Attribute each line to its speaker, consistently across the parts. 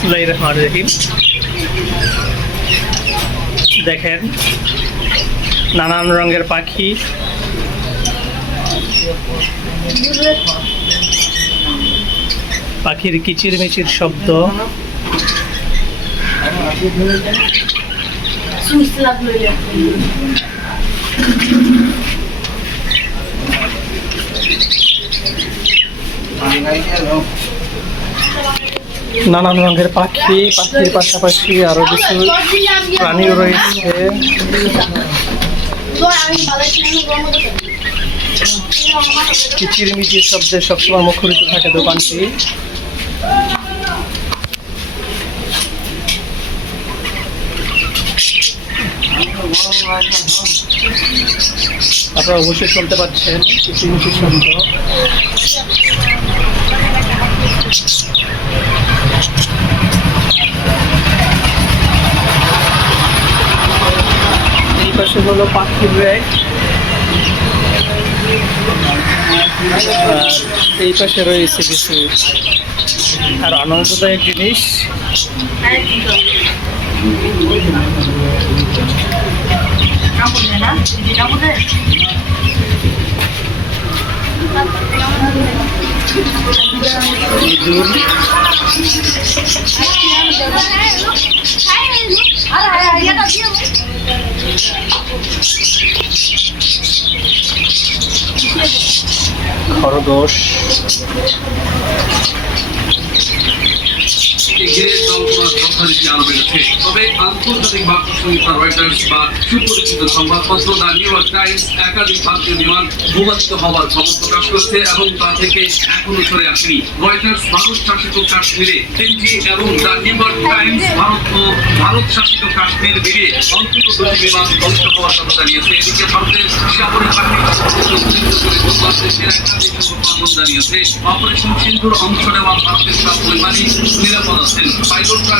Speaker 1: বিসমুল্লাহ রহমান রহিম। দেখেন নানান রঙের পাখি। পাখির কিচির মিচির শব্দ নানান রঙের পাখি, পাখির পাশাপাশি আরও কিছু প্রাণীও রয়েছে। কিচির মিচির শব্দে সবসময় মুখরিত থাকে দোকানটি। আপনারা অবশ্যই শুনতে পাচ্ছেন কিচিরমিচির শব্দ। পাশে হলো পাখির র্যাক এই পাশে রয়েছে কিছু আর আনন্দদায়ক জিনিস। ইঁদুর খরগোশ
Speaker 2: কাশ্মীরে বিমান ধ্বংস জানিয়েছে। অংশ নেওয়া ভারতের সব বিমানই নিরাপদ আছেন। পাইলটরা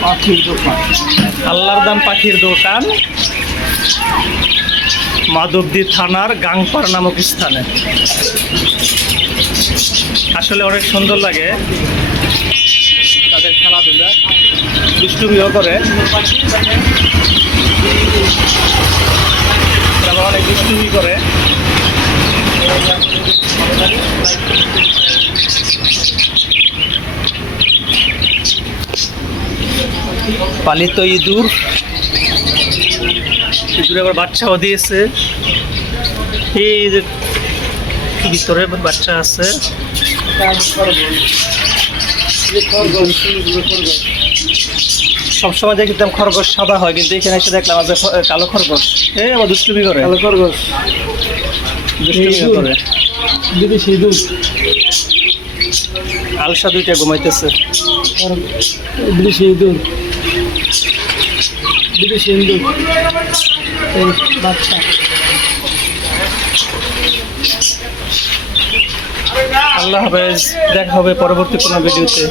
Speaker 1: পাখির দোকান। আল্লাহর দান পাখির দোকান। মাধবদী থানার গাংপার নামক স্থানে। আসলে অনেক সুন্দর লাগে তাদের খেলাধুলা। দুষ্টুমিও করে। অনেক দুষ্টুমি করে। পালিত ইঁদুর। ইঁদুরে আবার বাচ্চাও দিয়েছে। এই যে ভিতরে বাচ্চা আছে। সবসময় দেখতাম খরগোশ সাদা হয় কিন্তু এখানে এসে দেখলাম খ- কালো খরগোশ। এই আবার দুষ্টুমি করে।
Speaker 3: কালো খরগোশ।
Speaker 1: দুষ্টুমি করে।
Speaker 3: দিদি সিঁদুর
Speaker 1: আলসা দুইটা ঘুমাইতেছে।
Speaker 3: দিদি সিঁদুর
Speaker 1: আল্লাহ হাফেজ দেখা হবে পরবর্তী কোনো ভিডিওতে।